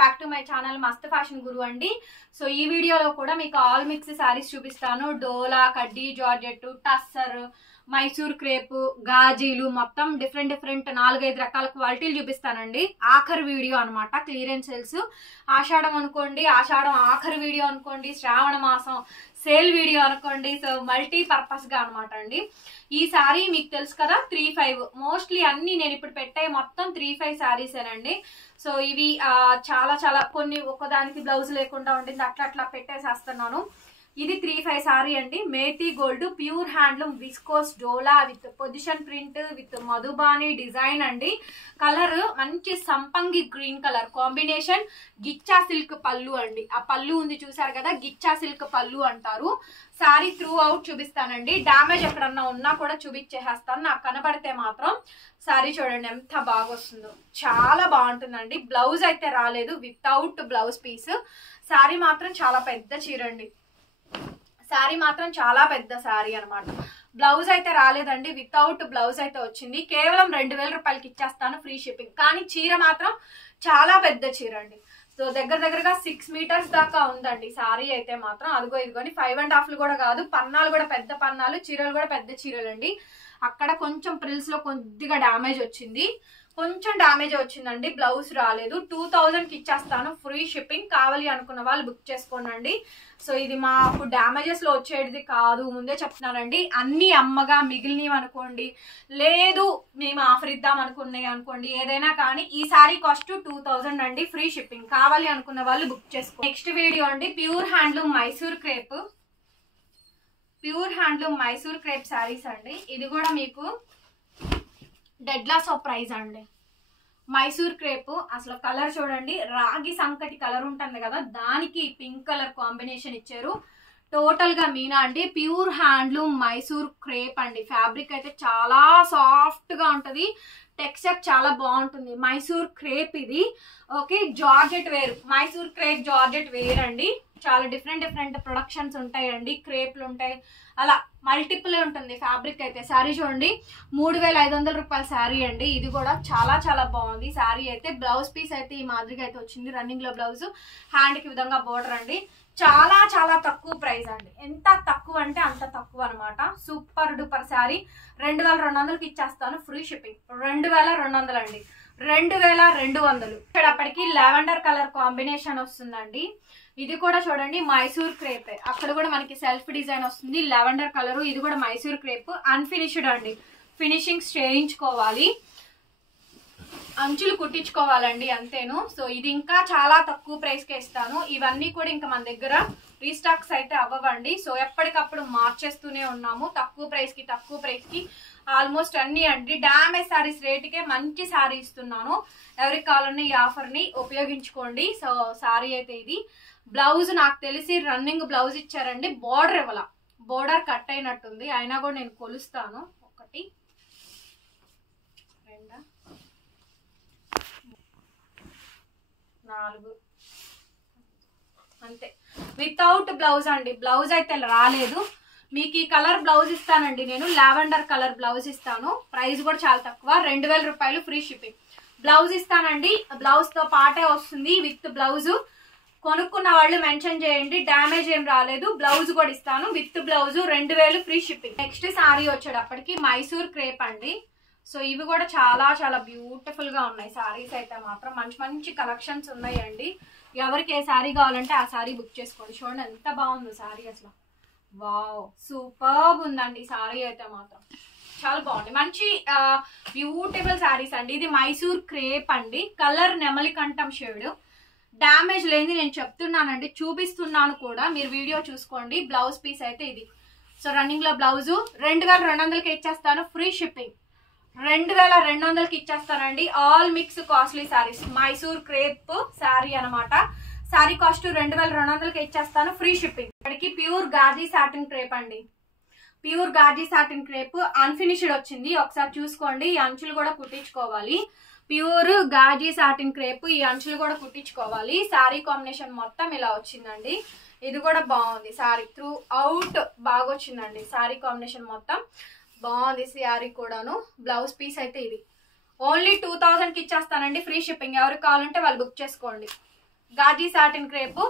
Back to my channel మస్త్ fashion గురు అండి. So ఈ వీడియోలో కూడా మీకు ఆల్ మిక్స్ శారీస్ చూపిస్తాను. డోలా, కడ్డీ, జార్జెట్, టస్సర్, మైసూర్ క్రేప్, గాజీలు మొత్తం డిఫరెంట్ 4-5 రకాల క్వాలిటీలు చూపిస్తానండి. ఆఖరి వీడియో అనమాట, క్లియరెన్స్ సేల్స్. ఆషాఢం అనుకోండి, ఆషాఢం ఆఖరి వీడియో అనుకోండి, శ్రావణ మాసం సేల్ వీడియో అనుకోండి. సో మల్టీ పర్పస్ గా అనమాట అండి. ఈ సారీ మీకు తెలుసు కదా 3-5 మోస్ట్లీ అన్ని నేను ఇప్పుడు పెట్టే మొత్తం 3-5 శారీసేనండి. సో ఇవి చాలా కొన్ని ఒకదానికి బ్లౌజ్ లేకుండా ఉంటుంది, అట్లా పెట్టేసేస్తున్నాను. ఇది 3-5 సారీ అండి. Methi gold pure handloom viscose dola with position print with Madhubani design అండి. కలర్ మంచి సంపంగి గ్రీన్ కలర్ కాంబినేషన్. గిచ్చా సిల్క్ పళ్ళు అండి. ఆ పళ్ళు ఉంది చూసారు కదా, గిచ్చా సిల్క్ పళ్ళు అంటారు. సారీ త్రూ అవుట్ చూపిస్తానండి. డ్యామేజ్ ఎక్కడన్నా ఉన్నా కూడా చూపించేసేస్తాను. నాకు కనబడితే మాత్రం సారీ చూడండి ఎంత బాగా వస్తుందో, చాలా బాగుంటుందండి. బ్లౌజ్ అయితే రాలేదు, వితౌట్ బ్లౌజ్ పీస్. సారీ మాత్రం చాలా పెద్ద చీర అండి. శారీ మాత్రం చాలా పెద్ద శారీ అనమాట. బ్లౌజ్ అయితే రాలేదండి, వితౌట్ బ్లౌజ్ అయితే వచ్చింది. కేవలం 2000 రూపాయలకి ఇచ్చేస్తాను, ఫ్రీ షిప్పింగ్. కానీ చీర మాత్రం చాలా పెద్ద చీర అండి. సో దగ్గరగా 6 మీటర్స్ దాకా ఉందండి శారీ అయితే మాత్రం. అదిగో ఇదిగోని 5.5 కూడా కాదు, పన్నాలు కూడా పెద్ద పన్నాలు, చీరలు కూడా పెద్ద చీరలు అండి. అక్కడ కొంచెం ప్రిల్స్ లో కొద్దిగా డ్యామేజ్ వచ్చింది, కొంచెం డ్యామేజ్ వచ్చిందండి. బ్లౌజ్ రాలేదు. 2000కి ఇచ్చేస్తాను, ఫ్రీ షిప్పింగ్. కావాలి అనుకున్న వాళ్ళు బుక్ చేసుకోండి. సో ఇది మాకు డ్యామేజెస్ లో వచ్చేది కాదు, ముందే చెప్తున్నానండి. అన్ని అమ్మగా మిగిలినవి అనుకోండి, లేదు మేము ఆఫర్ ఇద్దాం అనుకున్నాయి అనుకోండి, ఏదైనా కానీ ఈ సారీ కాస్ట్ 2000 అండి, ఫ్రీ షిప్పింగ్. కావాలి అనుకున్న వాళ్ళు బుక్ చేసుకోండి. నెక్స్ట్ వీడియో అండి, pure handloom Mysore crepe. Pure handloom Mysore crepe saris అండి. ఇది కూడా మీకు డెడ్ లాస్ ఆఫ్ ప్రైజ్ అండి. మైసూర్ క్రేప్ అసలు కలర్ చూడండి, రాగి సంకటి కలర్ ఉంటుంది కదా, దానికి పింక్ కలర్ కాంబినేషన్ ఇచ్చారు. టోటల్ గా మీనా అండి. ప్యూర్ హ్యాండ్లూమ్ మైసూర్ క్రేప్ అండి. ఫ్యాబ్రిక్ అయితే చాలా సాఫ్ట్ గా ఉంటది, టెక్స్చర్ చాలా బాగుంటుంది. మైసూర్ క్రేప్ ఇది. ఓకే, జార్జెట్ వేరు, మైసూర్ క్రేప్ జార్జెట్ వేర్ అండి. చాలా డిఫరెంట్ ప్రొడక్షన్స్ ఉంటాయండి, క్రేప్లు ఉంటాయి, అలా మల్టిపుల్ ఉంటుంది ఫ్యాబ్రిక్ అయితే. శారీ చూడండి 3500 రూపాయల శారీ అండి. ఇది కూడా చాలా బాగుంది శారీ అయితే. బ్లౌజ్ పీస్ అయితే ఈ మాదిరిగా అయితే వచ్చింది, రన్నింగ్ లో బ్లౌజ్, హ్యాండ్ కి విధంగా బోర్డర్ అండి. చాలా తక్కువ ప్రైస్ అండి. ఎంత తక్కువ అంటే అంత తక్కువ అనమాట. Super duper sari. 2200కి ఇచ్చేస్తాను, ఫ్రీ షిప్పింగ్. 2200 అండి, 2200. అప్పటికి లావెండర్ కలర్ కాంబినేషన్ వస్తుందండి. ఇది కూడా చూడండి మైసూర్ క్రేప్. అక్కడ కూడా మనకి సెల్ఫ్ డిజైన్ వస్తుంది, లావెండర్ కలర్. ఇది కూడా మైసూర్ క్రేప్, అన్ఫినిష్డ్ అండి. ఫినిషింగ్స్ చేయించుకోవాలి, అంచులు కుట్టించుకోవాలండి, అంతేను. సో ఇది ఇంకా చాలా తక్కువ ప్రైస్ కి ఇస్తాను. ఇవన్నీ కూడా ఇంకా మన దగ్గర రీస్టాక్స్ అయితే అవ్వండి. సో ఎప్పటికప్పుడు మార్చేస్తూనే ఉన్నాము, తక్కువ ప్రైస్ కి ఆల్మోస్ట్ అన్ని అండి. డ్యామేజ్ శారీస్ రేటుకే మంచి శారీ ఇస్తున్నాను. ఎవరికి కావాలన్నా ఈ ఆఫర్ ని ఉపయోగించుకోండి. సో శారీ అయితే ఇది. బ్లౌజ్ నాకు తెలిసి రన్నింగ్ బ్లౌజ్ ఇచ్చారండి, బోర్డర్ ఇవ్వాల, బోర్డర్ కట్ అయినట్టుంది. అయినా కూడా నేను కొలుస్తాను. 1 2 4 అంతే, వితౌట్ బ్లౌజ్ అండి. బ్లౌజ్ అయితే రాలేదు. మీకు ఈ కలర్ బ్లౌజ్ ఇస్తానండి నేను, లావెండర్ కలర్ బ్లౌజ్ ఇస్తాను. ప్రైస్ కూడా చాలా తక్కువ, 2000 రూపాయలు, ఫ్రీ షిప్పింగ్. బ్లౌజ్ ఇస్తానండి, బ్లౌజ్ తో పాటే వస్తుంది విత్ బ్లౌజ్. కొనుక్కున్న వాళ్ళు మెన్షన్ చేయండి, డ్యామేజ్ ఏం రాలేదు. బ్లౌజ్ కూడా ఇస్తాను with blouse, 2000, free shipping. Next sari వచ్చేటప్పటికి మైసూర్ క్రేప్ అండి. సో ఇవి కూడా చాలా బ్యూటిఫుల్ గా ఉన్నాయి సారీస్ అయితే మాత్రం. మంచి కలెక్షన్స్ ఉన్నాయండి. ఎవరికి ఏ సారీ కావాలంటే ఆ సారీ బుక్ చేసుకోండి. చూడండి ఎంత బాగుందో సారీ, అసలు వావ్ సూపర్ ఉందండి సారీ అయితే మాత్రం. చాలా బాగుంది, మంచి బ్యూటిఫుల్ సారీస్ అండి. ఇది మైసూర్ క్రేప్ అండి. కలర్ నెమలి కంఠం షేడ్, డ్యామేజ్ లేని నేను చెప్తున్నానండి, చూపిస్తున్నాను కూడా, మీరు వీడియో చూసుకోండి. బ్లౌజ్ పీస్ అయితే ఇది. సో రన్నింగ్ లో బ్లౌజ్ 2200కి ఇచ్చేస్తాను, ఫ్రీ షిప్పింగ్. 2200కి ఇచ్చేస్తానండి. All mix costly saris, Mysore crepe sari అనమాట. శారీ కాస్ట్ 2200కి ఇచ్చేస్తాను, ఫ్రీ షిప్పింగ్. ఇక్కడికి ప్యూర్ గాజీ సాటిన్ క్రేప్ అండి. Pure gaji satin crepe unfinished వచ్చింది, ఒకసారి చూసుకోండి. ఈ అంచులు కూడా కుట్టించుకోవాలి. ప్యూర్ గాజీ సాటిన్ క్రేప్, ఈ అంచులు కూడా కుట్టించుకోవాలి. శారీ కాంబినేషన్ మొత్తం ఇలా వచ్చిందండి. ఇది కూడా బాగుంది శారీ, త్రూ అవుట్ బాగా వచ్చిందండి. శారీ కాంబినేషన్ మొత్తం బాగుంది శారీ కూడాను. బ్లౌజ్ పీస్ అయితే ఇది. ఓన్లీ 2000కి ఇచ్చేస్తానండి, ఫ్రీ షిప్పింగ్. ఎవరికి కావాలంటే వాళ్ళు బుక్ చేసుకోండి. గాజీ సాటిన్ క్రేప్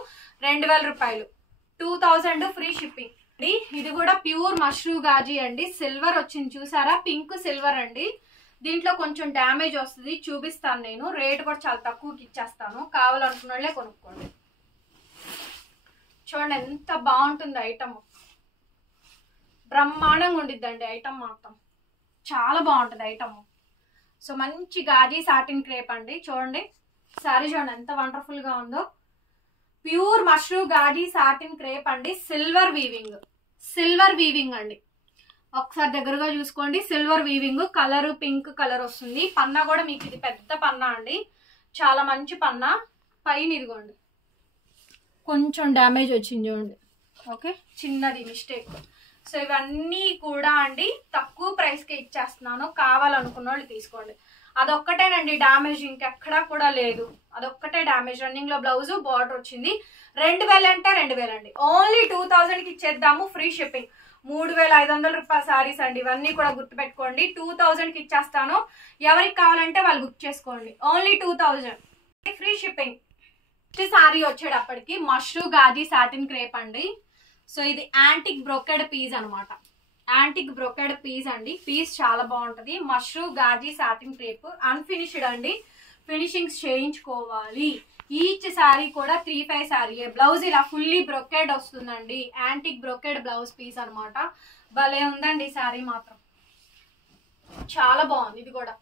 2000 రూపాయలు, 2000 ఫ్రీ షిప్పింగ్. ఇది కూడా ప్యూర్ మష్రూ గాజీ అండి. సిల్వర్ వచ్చింది చూసారా, పింక్ సిల్వర్ అండి. దీంట్లో కొంచెం డ్యామేజ్ వస్తుంది, చూపిస్తాను నేను. రేట్ కూడా చాలా తక్కువకి ఇచ్చేస్తాను, కావాలనుకున్న వాళ్ళే కొనుక్కోండి. చూడండి ఎంత బాగుంటుంది ఐటమ్, బ్రహ్మాండంగా ఉండిద్దండి ఐటమ్ మాత్రం, చాలా బాగుంటుంది ఐటమ్. సో మంచి గాజీ సాటిన్ క్రేప్ అండి. చూడండి సారీ చూడండి ఎంత వండర్ఫుల్ గా ఉందో. Pure mashru gaji satin crepe అండి. సిల్వర్ వీవింగ్ అండి. ఒకసారి దగ్గరగా చూసుకోండి. Silver weaving, colour pink colour వస్తుంది. పన్నా కూడా మీకు ఇది పెద్ద పన్నా అండి, చాలా మంచి పన్నా. పైన ఇదిగోండి కొంచెం డ్యామేజ్ వచ్చింది చూడండి, ఓకే, చిన్నది మిస్టేక్. సో ఇవన్నీ కూడా అండి తక్కువ ప్రైస్కి ఇచ్చేస్తున్నాను, కావాలనుకున్న వాళ్ళు తీసుకోండి. అదొక్కటేనండి డ్యామేజ్, ఇంకెక్కడా కూడా లేదు. అదొక్కటే డ్యామేజ్. రన్నింగ్ లో బ్లౌజ్ బార్డర్ వచ్చింది. 2000 అంటే 2000 అండి. ఓన్లీ 2000కి ఇచ్చేద్దాము, ఫ్రీ షిప్పింగ్. 3500 రూపాయల సారీస్ అండి. ఇవన్నీ కూడా గుర్తుపెట్టుకోండి. 2000కి ఇచ్చేస్తాను. ఎవరికి కావాలంటే వాళ్ళు బుక్ చేసుకోండి. Only 2000 free shipping. Next sari వచ్చేటప్పటికి మష్రూ గాజీ సాటిన్ క్రేప్ అండి. సో ఇది యాంటిక్ బ్రోకెడ్ పీస్ అనమాట. యాంటిక్ బ్రోకెడ్ పీస్ అండి. పీస్ చాలా బాగుంటది. Mashru gaji satin crepe, unfinished అండి, ఫినిషింగ్స్ చేయించుకోవాలి. ఈచ్ సారీ కూడా 3/5 సారీ. బ్లౌజ్ ఇలా ఫుల్లీ బ్రొకెడ్ వస్తుందండి. యాంటిక్ బ్రొకెడ్ బ్లౌజ్ పీస్ అనమాట. భలే ఉందండి సారీ మాత్రం, చాలా బాగుంది ఇది కూడా.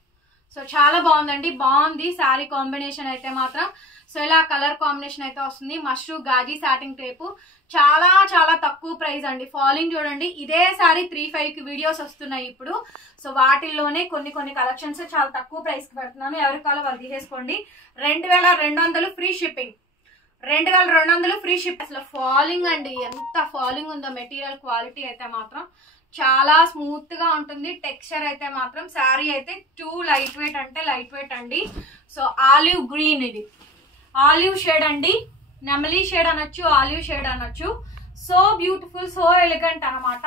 సో చాలా బాగుందండి, బాగుంది సారీ కాంబినేషన్ అయితే మాత్రం. సో ఇలా కలర్ కాంబినేషన్ అయితే వస్తుంది. మష్రూ గాజీ సాటిన్ క్రేప్ చాలా చాలా తక్కువ ప్రైస్ అండి. ఫాలింగ్ చూడండి, ఇదే సారీ 3/5కి వీడియోస్ వస్తున్నాయి ఇప్పుడు. సో వాటిల్లోనే కొన్ని కలెక్షన్స్ చాలా తక్కువ ప్రైస్ కి పెడుతున్నాను. ఎవరి కావాలో వాళ్ళు తీసేసుకోండి. 2200 ఫ్రీ షిప్పింగ్. 2200 free ship. అసలు ఫాలింగ్ అండి, ఎంత ఫాలింగ్ ఉందో. మెటీరియల్ క్వాలిటీ అయితే మాత్రం చాలా స్మూత్ గా ఉంటుంది. టెక్స్చర్ అయితే మాత్రం శారీ అయితే టూ లైట్ వెయిట్ అంటే లైట్ వెయిట్ అండి. సో ఆలివ్ గ్రీన్, ఇది ఆలివ్ షేడ్ అండి, నెమలీ షేడ్ అనొచ్చు, ఆలివ్ షేడ్ అనొచ్చు. సో బ్యూటిఫుల్, సో ఎలిగెంట్ అనమాట.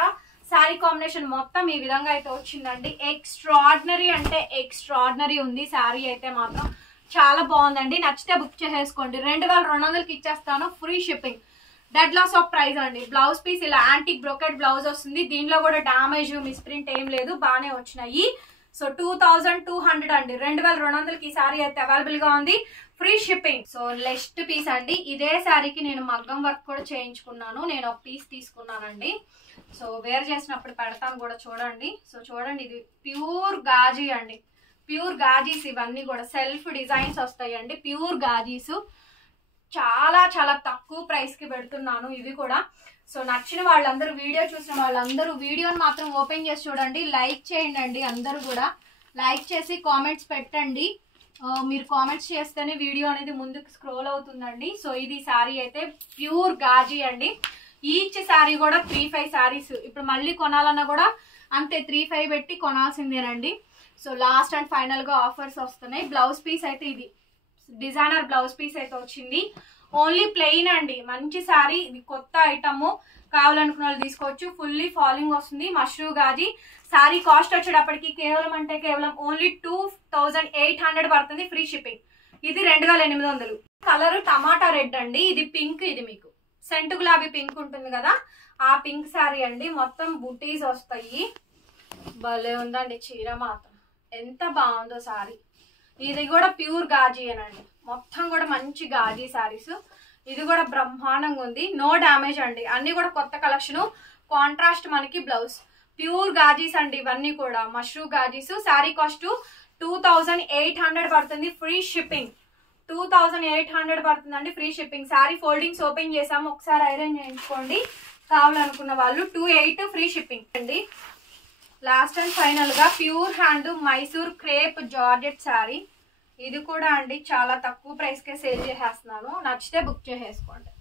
శారీ కాంబినేషన్ మొత్తం ఈ విధంగా అయితే వచ్చిందండి. ఎక్స్ట్రాడినరీ అంటే ఎక్స్ట్రాడినరీ ఉంది శారీ అయితే మాత్రం, చాలా బాగుందండి. నచ్చితే బుక్ చేసేసుకోండి. 2200కి ఇచ్చేస్తాను, free shipping. Dead loss of price అండి. బ్లౌజ్ పీస్ ఇలా యాంటిక్ బ్రోకెడ్ బ్లౌజ్ వస్తుంది. దీనిలో కూడా డామేజ్ మిస్ప్రింట్ ఏం లేదు, బాగానే వచ్చినాయి. సో 2200 అండి. 2200కి ఈ సారీ అయితే అవైలబుల్ గా ఉంది, free shipping. So next piece అండి. ఇదే శారీకి నేను మగ్గం వర్క్ కూడా చేయించుకున్నాను. నేను ఒక పీస్ తీసుకున్నానండి. సో వేర్ చేసినప్పుడు పెడతాను కూడా చూడండి. సో చూడండి, ఇది ప్యూర్ గాజీ అండి. ప్యూర్ గాజీస్ ఇవన్నీ కూడా సెల్ఫ్ డిజైన్స్ వస్తాయండి. ప్యూర్ గాజీస్ చాలా చాలా తక్కువ ప్రైస్ కి పెడుతున్నాను ఇవి కూడా. సో నచ్చిన వాళ్ళందరూ, వీడియో చూసిన వాళ్ళందరూ వీడియోని మాత్రం ఓపెన్ చేసి చూడండి. లైక్ చేయండి, అందరూ కూడా లైక్ చేసి కామెంట్స్ పెట్టండి. మీరు కామెంట్స్ చేస్తేనే వీడియో అనేది ముందుకు స్క్రోల్ అవుతుందండి. సో ఇది శారీ అయితే ప్యూర్ గాజీ అండి. ఈచ్ శారీ కూడా 3/5 శారీస్. ఇప్పుడు మళ్ళీ కొనాలన్నా కూడా అంతే 3/5 పెట్టి కొనాల్సిందేనండి. సో లాస్ట్ అండ్ ఫైనల్ గా ఆఫర్స్ వస్తున్నాయి. బ్లౌజ్ పీస్ అయితే ఇది డిజైనర్ బ్లౌజ్ పీస్ అయితే వచ్చింది. ఓన్లీ ప్లెయిన్ అండి, మంచి శారీ. ఇది కొత్త ఐటమ్, కావాలనుకున్న వాళ్ళు తీసుకోవచ్చు. ఫుల్లీ ఫాలింగ్ వస్తుంది. మష్రూ గాజీ శారీ కాస్ట్ వచ్చేటప్పటికి కేవలం అంటే కేవలం ఓన్లీ 2800 పడుతుంది, ఫ్రీ షిప్పింగ్. ఇది 2800. కలర్ టమాటా రెడ్ అండి. ఇది పింక్, ఇది మీకు సెంటు గులాబీ పింక్ ఉంటుంది కదా, ఆ పింక్ శారీ అండి. మొత్తం బుటీస్ వస్తాయి. భలే ఉందండి చీర మాత్రం, ఎంత బాగుందో శారీ. ఇది కూడా ప్యూర్ గాజీ అనండి. మొత్తం కూడా మంచి గాజీ శారీస్. ఇది కూడా బ్రహ్మాండంగా ఉంది. నో డ్యామేజ్ అండి. అన్ని కూడా కొత్త కలెక్షన్. కాంట్రాస్ట్ మనకి బ్లౌజ్. ప్యూర్ గాజీస్ అండి ఇవన్నీ కూడా. మష్రూ గాజీస్. శారీ కాస్ట్ 2800 పడుతుంది, ఫ్రీ షిప్పింగ్. 2800 పడుతుందండి, free shipping. Sari foldings open చేసాము, ఒకసారి ఐరన్ చేయించుకోండి కావాలనుకున్న వాళ్ళు. 28 ఫ్రీ షిప్పింగ్ అండి. లాస్ట్ అండ్ ఫైనల్ గా pure hand Mysore crepe georgette sari. ఇది కూడా అండి చాలా తక్కువ ప్రైస్ కే సేల్ చేసేస్తున్నాను. నచ్చితే బుక్ చేసేసుకోండి.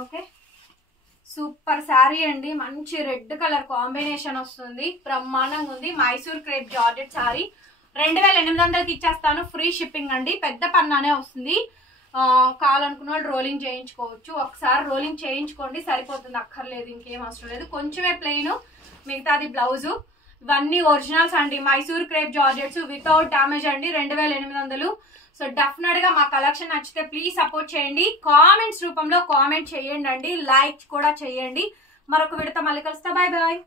ఓకే, సూపర్ శారీ అండి. మంచి రెడ్ కలర్ కాంబినేషన్ వస్తుంది, బ్రహ్మాండంగా ఉంది. మైసూర్ క్రేప్ జార్జెట్ శారీ 2800కి ఇచ్చేస్తాను, ఫ్రీ షిప్పింగ్ అండి. పెద్ద పన్నానే వస్తుంది. కావాలనుకున్న వాళ్ళు రోలింగ్ చేయించుకోవచ్చు. ఒకసారి రోలింగ్ చేయించుకోండి సరిపోతుంది, అక్కర్లేదు, ఇంకేం అవసరం లేదు. కొంచెమే ప్లెయిన్, మిగతాది బ్లౌజు. ఇవన్నీ ఒరిజినల్స్ అండి. Mysore crepe georgettes without damage అండి. 2800. సో డెఫినెట్ గా మా కలెక్షన్ నచ్చితే ప్లీజ్ సపోర్ట్ చేయండి, కామెంట్స్ రూపంలో కామెంట్ చేయండి అండి, లైక్ కూడా చేయండి. మరొక వీడియోతో మళ్ళీ కలుస్తా. Bye bye.